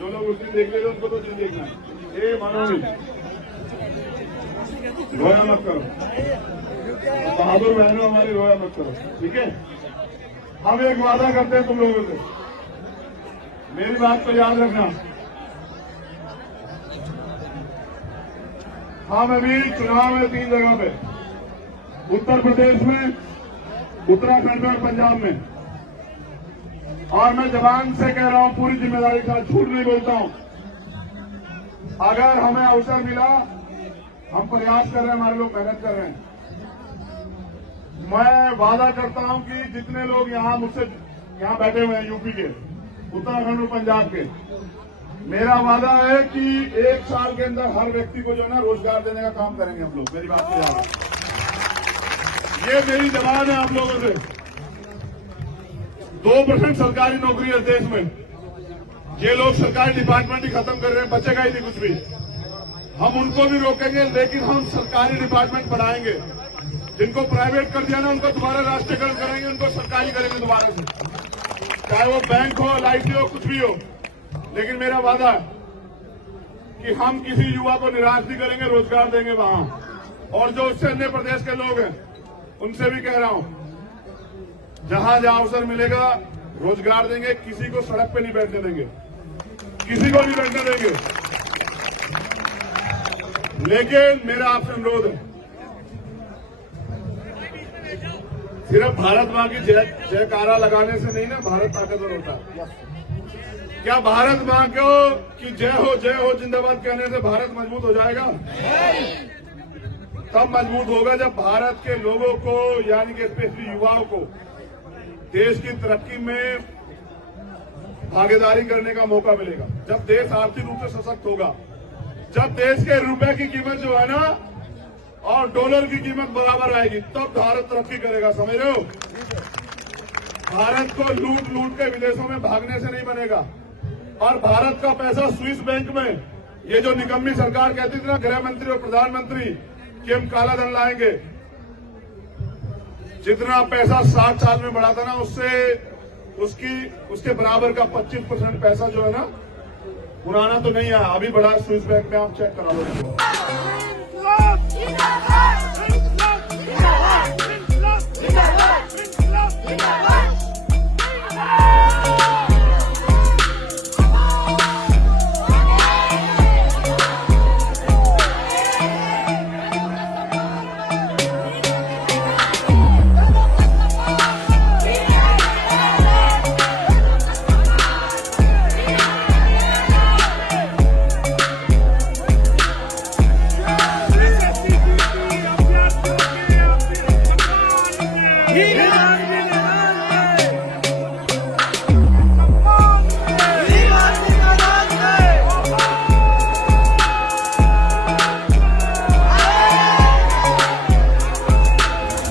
जो लोग उस दिन देख ले उनको तो दिन देखना। ये मनोज रोया मत करो, बहादुर बहनों हमारी रोया मत करो, ठीक है। हम एक वादा करते हैं तुम लोगों से, मेरी बात को याद रखना। हम अभी चुनाव में 3 जगह पे, उत्तर प्रदेश में, उत्तराखंड में और पंजाब में, और मैं जबान से कह रहा हूं पूरी जिम्मेदारी के साथ, झूठ नहीं बोलता हूं। अगर हमें अवसर मिला, हम प्रयास कर रहे हैं, हमारे लोग मेहनत कर रहे हैं। मैं वादा करता हूं कि जितने लोग यहां मुझसे यहां बैठे हुए हैं, यूपी के, उत्तराखंड और पंजाब के, मेरा वादा है कि 1 साल के अंदर हर व्यक्ति को जो है ना रोजगार देने का काम करेंगे हम लोग। मेरी बात को याद, ये मेरी जबान है आप लोगों से। 2% सरकारी नौकरी है देश में, ये लोग सरकारी डिपार्टमेंट ही खत्म कर रहे हैं, बचेगा ही नहीं कुछ भी। हम उनको भी रोकेंगे, लेकिन हम सरकारी डिपार्टमेंट बढ़ाएंगे। जिनको प्राइवेट कर दिया ना, उनको दोबारा राष्ट्रीयकरण करेंगे, उनको सरकारी करेंगे दोबारा से, चाहे वो बैंक हो, LIC हो, कुछ भी हो। लेकिन मेरा वादा है कि हम किसी युवा को निराश नहीं करेंगे, रोजगार देंगे वहां। और जो उससे अन्य प्रदेश के लोग हैं, उनसे भी कह रहा हूं, जहां जहां अवसर मिलेगा रोजगार देंगे, किसी को सड़क पे नहीं बैठने देंगे, किसी को नहीं बैठने देंगे। लेकिन मेरा आपसे अनुरोध है, सिर्फ भारत मां की जयकारा लगाने से नहीं ना भारत ताकतवर होता है। क्या भारत मां को कि जय हो जिंदाबाद कहने से भारत मजबूत हो जाएगा? तब मजबूत होगा जब भारत के लोगों को, यानी कि स्पेशली युवाओं को, देश की तरक्की में भागीदारी करने का मौका मिलेगा। जब देश आर्थिक रूप से सशक्त होगा, जब देश के रुपए की कीमत जो है ना और डॉलर की कीमत बराबर आएगी, तब भारत तरक्की करेगा। समझ रहे हो? भारत को लूट लूट के विदेशों में भागने से नहीं बनेगा। और भारत का पैसा स्विस बैंक में, ये जो निकम्मी सरकार कहती थी ना, गृह मंत्री और प्रधानमंत्री, कि हम काला धन लाएंगे, जितना पैसा 60 साल में बढ़ा था ना, उससे उसके बराबर का 25% पैसा जो है ना, पुराना तो नहीं है, अभी बढ़ा स्विस बैंक में। आप चेक करा लो।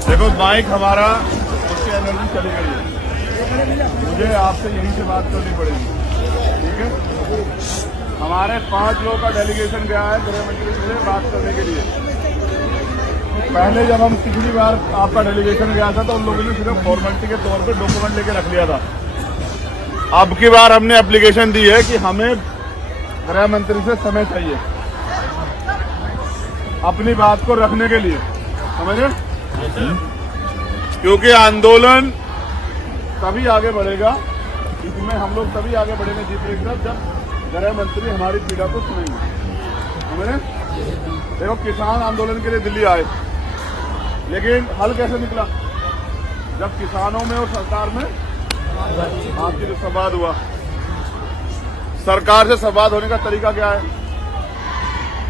देखो माइक हमारा, उसकी एनर्जी चली गई है, मुझे आपसे यहीं से बात करनी पड़ेगी, ठीक है? हमारे 5 लोगों का डेलीगेशन गया है गृह मंत्री से बात करने के लिए। पहले जब हम पिछली बार आपका डेलीगेशन गया था तो उन लोगों ने सिर्फ फॉर्मेलिटी के तौर पे डॉक्यूमेंट लेके रख लिया था। अब की बार हमने एप्लीकेशन दी है कि हमें गृह मंत्री से समय चाहिए अपनी बात को रखने के लिए, समझे? क्योंकि आंदोलन तभी आगे बढ़ेगा, इसमें हम लोग तभी आगे बढ़ेंगे जीत जब गृह मंत्री हमारी पीड़ा को सुनेंगे, समझे? देखो, किसान आंदोलन के लिए दिल्ली आए, लेकिन हल कैसे निकला? जब किसानों में और सरकार में आपकी जो संवाद हुआ। सरकार से संवाद होने का तरीका क्या है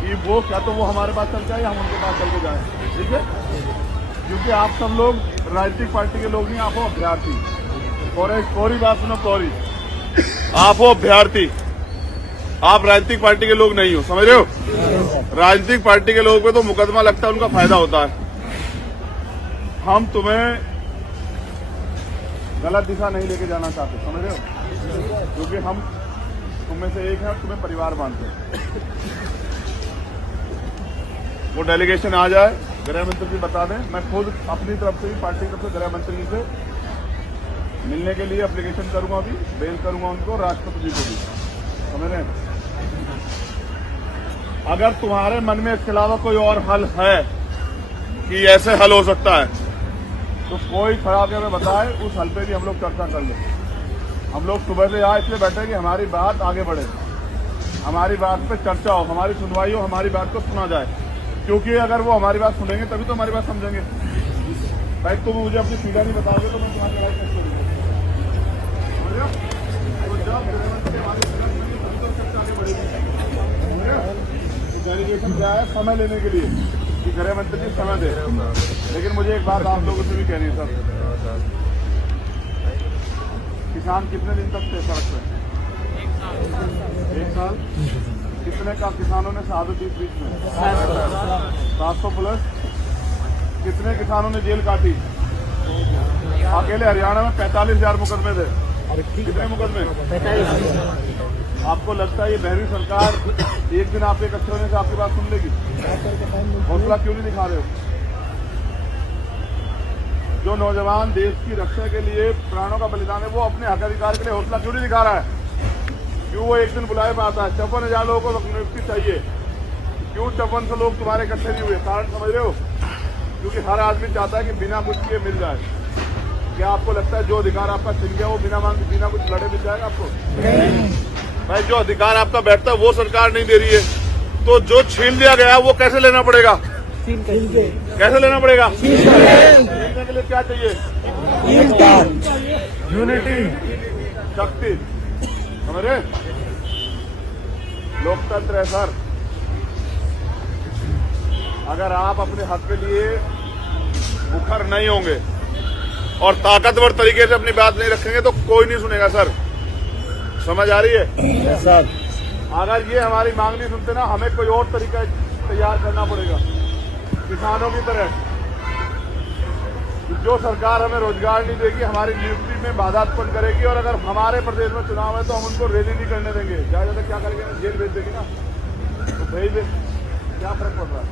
कि वो क्या तो वो हमारे पास चल जाए या हम उनके पास चल के जाए, ठीक है? क्योंकि आप सब लोग राजनीतिक पार्टी के लोग नहीं, आप हो अभ्यर्थी। और कोरी बात सुनो, कोरी, आप हो अभ्यर्थी, आप राजनीतिक पार्टी के लोग नहीं हो, समझ रहे हो? राजनीतिक पार्टी के लोगों पे तो मुकदमा लगता है, उनका फायदा होता है। हम तुम्हें गलत दिशा नहीं लेके जाना चाहते, समझ रहे हो? क्योंकि हम तुम में से एक है, तुम्हें परिवार मानते हैं। वो डेलीगेशन आ जाए, गृह मंत्री जी बता दें, मैं खुद अपनी तरफ से भी पार्टी की तरफ से गृह मंत्री जी से मिलने के लिए एप्लीकेशन करूंगा, अभी बेल करूंगा उनको, राष्ट्रपति जी को भी, समझ रहे हैं? अगर तुम्हारे मन में इसके अलावा कोई और हल है कि ऐसे हल हो सकता है तो कोई खड़ा के हमें बताए, उस हल पे भी हम लोग चर्चा कर लें। हम लोग सुबह से यहाँ इसलिए बैठे कि हमारी बात आगे बढ़े, हमारी बात पे चर्चा हो, हमारी सुनवाई हो, हमारी बात को सुना जाए। क्योंकि अगर वो हमारी बात सुनेंगे तभी तो हमारी बात समझेंगे। भाई तुम मुझे अपनी पीड़ा नहीं बताओगे तो मैं तुम्हारी लड़ाई कैसे करूँगा? तो जब चर्चा आगे बढ़ेगी, डेलीगेशन क्या है? समय लेने के लिए कि गृह मंत्री जी समय दे। लेकिन मुझे एक बात आप लोगों से भी कहनी है सर, किसान कितने दिन तक थे सड़क पे? 1 साल। कितने का किसानों ने शहादत दी बीच में? 700 प्लस। कितने किसानों ने जेल काटी? अकेले हरियाणा में 45,000 मुकदमे थे। कितने मुकदमे? 45,000। आपको लगता है ये बहरी सरकार एक दिन आपके इकट्ठे होने से आपकी बात सुन लेगी? हौसला क्यों नहीं दिखा रहे हो? जो नौजवान देश की रक्षा के लिए प्राणों का बलिदान है, वो अपने हक अधिकार के लिए हौसला क्यों नहीं दिखा रहा है? क्यों वो एक दिन बुलाए में आता है? 54,000 लोगों को नियुक्ति चाहिए, क्यों 5400 लोग तुम्हारे इकट्ठे नहीं हुए? कारण समझ रहे हो? क्योंकि हर आदमी चाहता है कि बिना कुछ किए मिल जाए। क्या आपको लगता है जो अधिकार आपका छिन गया वो बिना मांगे बिना कुछ लड़े मिल जाएगा आपको? भाई, जो अधिकार आपका बैठता है वो सरकार नहीं दे रही है, तो जो छीन लिया गया वो कैसे लेना पड़ेगा? कैसे लेना पड़ेगा? लेने के लिए क्या चाहिए? यूनिटी, शक्ति, समझ रहे? लोकतंत्र है सर। अगर आप अपने हक के लिए मुखर नहीं होंगे और ताकतवर तरीके से अपनी बात नहीं रखेंगे तो कोई नहीं सुनेगा सर। समझ आ रही है सर? अगर ये हमारी मांग नहीं सुनते ना, हमें कोई और तरीका तैयार करना पड़ेगा किसानों की तरह। जो सरकार हमें रोजगार नहीं देगी, हमारी नियुक्ति में बाधा उत्पन्न करेगी, और अगर हमारे प्रदेश में चुनाव है तो हम उनको रैली नहीं करने देंगे। ज्यादा क्या करेंगे? जेल भेज देगी ना, तो भेज दे, क्या फर्क पड़ रहा है?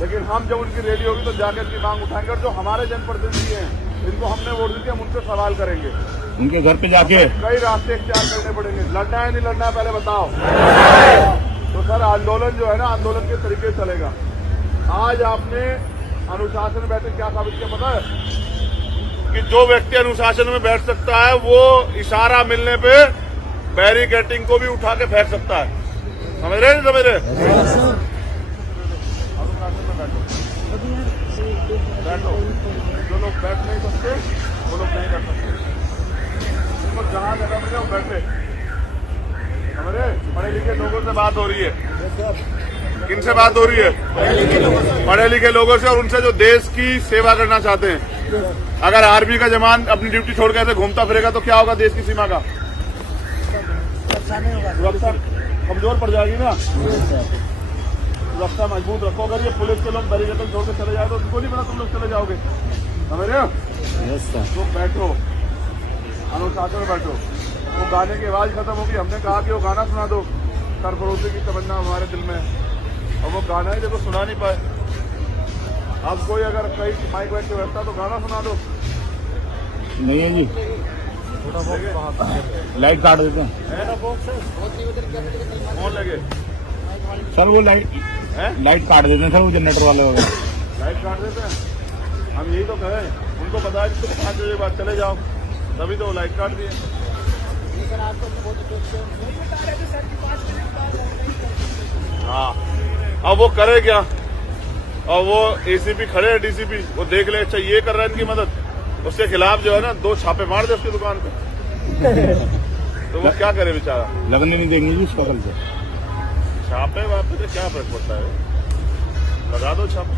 लेकिन हम जब उनकी रैली होगी तो जाकर उनकी मांग उठाएंगे, और जो हमारे जनप्रतिनिधि हैं, इनको हमने वोट दी थी, हम उनसे सवाल करेंगे, उनके घर पे जाके। कई रास्ते इख्तियार करने पड़ेंगे। लड़ना है नहीं लड़ना है पहले बताओ। तो सर आंदोलन जो है ना, आंदोलन के तरीके चलेगा। आज आपने अनुशासन में बैठे क्या साबित किया पता है? कि जो व्यक्ति अनुशासन में बैठ सकता है वो इशारा मिलने पे बैरिकेडिंग को भी उठा के फेंक सकता है। समझ रहे? समझ रहे? अनुशासन में बैठो, बैठो। जो लोग बैठ नहीं सकते वो लोग नहीं कर सकते। उनको जहां जगह मिले वो बैठे। समझ रहे? पढ़े लिखे लोगों से बात हो रही है। किनसे बात हो रही है? पढ़े लिखे लोगों से, और उनसे जो देश की सेवा करना चाहते हैं। अगर आर्मी का जवान अपनी ड्यूटी छोड़ के ऐसे घूमता फिरेगा तो क्या होगा देश की सीमा का? सुरक्षा कमजोर पड़ जाएगी ना। सुरक्षा मजबूत रखो। अगर ये पुलिस के लोग बैरिकेड छोड़ के चले जाए तो उनको नहीं पता तुम लोग चले जाओगे। समझ रहे हो? तो बैठो, अनुशासन में बैठो। वो गाने की आवाज खत्म होगी, हमने कहा कि वो गाना सुना दो, सरफरोशी की तमन्ना हमारे दिल में है और वो गाना ही देखो सुना नहीं पाए। आप कोई अगर कहीं माइक वाइक की व्यवस्था तो गाना सुना दो। नहीं है जी, लाइट काट देते हैं कौन लगे सर, वो लाइट काट देते हैं सर, वो जनरेटर वाले वगैरह लाइट काट देते हैं। हम यही तो कहें, उनको पता है कि तुम 5 बजे बाद चले जाओ, तभी तो लाइट काट दिए। हाँ, अब वो करे क्या? और वो एसीपी खड़े हैं, डीसीपी, वो देख ले, अच्छा ये कर रहा है इनकी मदद, उसके खिलाफ जो है ना 2 छापे मार दे उसकी दुकान पे। तो वो क्या करे बेचारा? लगने नहीं देंगे जी उसका कल से। छापे वापे से क्या फर्क पड़ता है, लगा दो छापे।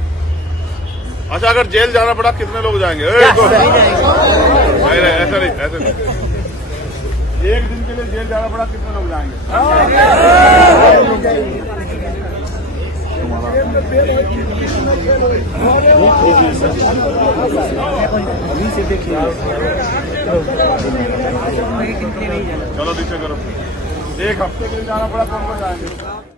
अच्छा, अगर जेल जाना पड़ा कितने लोग जाएंगे? नहीं, ऐसा नहीं, ऐसा नहीं। एक दिन के लिए जेल जाना पड़ा कितने लोग जाएंगे? चलो नीचे करो। एक हफ्ते के लिए जाना पड़ा कौन कौन जाएंगे?